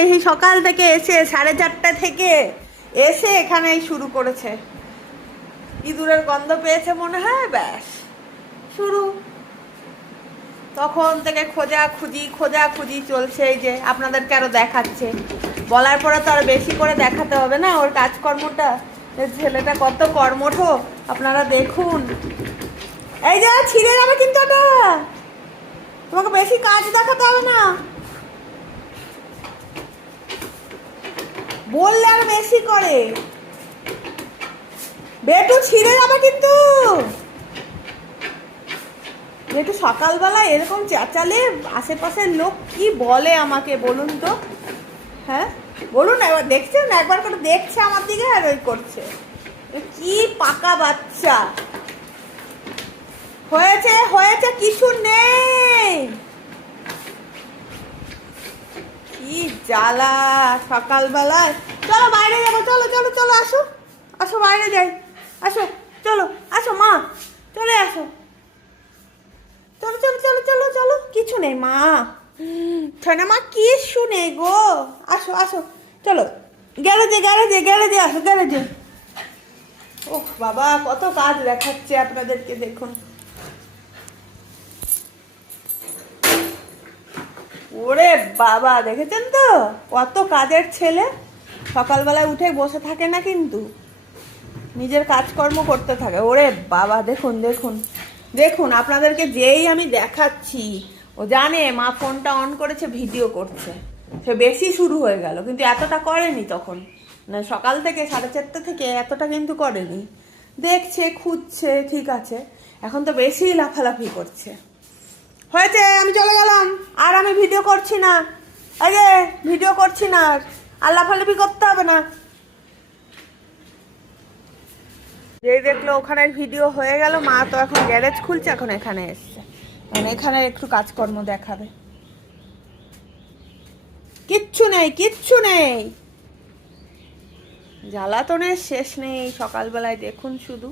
এই সকাল থেকে এসে 4:30 থেকে এসে এখানেই শুরু করেছে। ইঁদুরের গন্ধ পেয়েছে মনে হয়, ব্যাস শুরু। তখন থেকে খোঁজাখুঁজি চলছে। এই যে আপনাদেরকে আরো দেখাচ্ছে, বলার পরে তো আরো বেশি করে দেখাতে হবে না ওর কাজকর্মটা। ছেলেটা কত কর্মঠ আপনারা দেখুন। এই যে ছিঁড়ে যাবে কিন্তু এটা, তোমাকে বেশি কাজ দেখাতে হবে না, বললে আর বেশি করে। বেটু ছিঁড়ে যাবে কিন্তু। বেটু সকালবেলা এরকম চেঁচালে আশেপাশের লোক কি বলে আমাকে বলুন তো? হ্যাঁ বলুন, একবার দেখছেন, একবার করে দেখছে আমার দিকে আর ওই করছে। কি পাকা বাচ্চা হয়েছে, হয়েছে কিছু নেই। কি জ্বালা সকালবেলায়। চলো বাইরে যাবো, চলো চলো চলো, আসো আসো বাইরে যাই, আসো চলো, আসো মা, চলে আসো, চলো চলো চলো চলো চলো। কিছু নেই মা, ছোনা মা, কিছু নেই গো, আসো আসো চলো, গ্যারেজে গ্যারেজে গ্যারেজে আসো, গ্যারেজে। ওহ বাবা, কত কাজ দেখাচ্ছে আপনাদেরকে, দেখুন। ওরে বাবা, দেখেছেন তো কত কাজের ছেলে। সকালবেলায় উঠে বসে থাকে না কিন্তু, নিজের কাজকর্ম করতে থাকে। ওরে বাবা, দেখুন দেখুন দেখুন, আপনাদেরকে যেই আমি দেখাচ্ছি ও জানে মা ফোনটা অন করেছে, ভিডিও করছে। সে বেশি শুরু হয়ে গেল, কিন্তু এতটা করেনি তখন, না সকাল থেকে 4:30 থেকে এতটা কিন্তু করেনি। দেখছে, খুঁজছে, ঠিক আছে, এখন তো বেশি লাফালাফি করছে। হয়েছে, আমি চলে গেলাম, আর আমি ভিডিও করছি না। এই যে ভিডিও করছি না, আর লাফালাফি করতে হবে না। যেই দেখলো ওখানে ভিডিও হয়ে গেল, মা তো এখন গ্যারেজ খুলছে, এখন এখানে এসছে, মানে এখানে একটু কাজকর্ম দেখাবে। কিচ্ছু নেই, কিচ্ছু নেই, জ্বালাতনের শেষ নেই সকালবেলায়, দেখুন শুধু।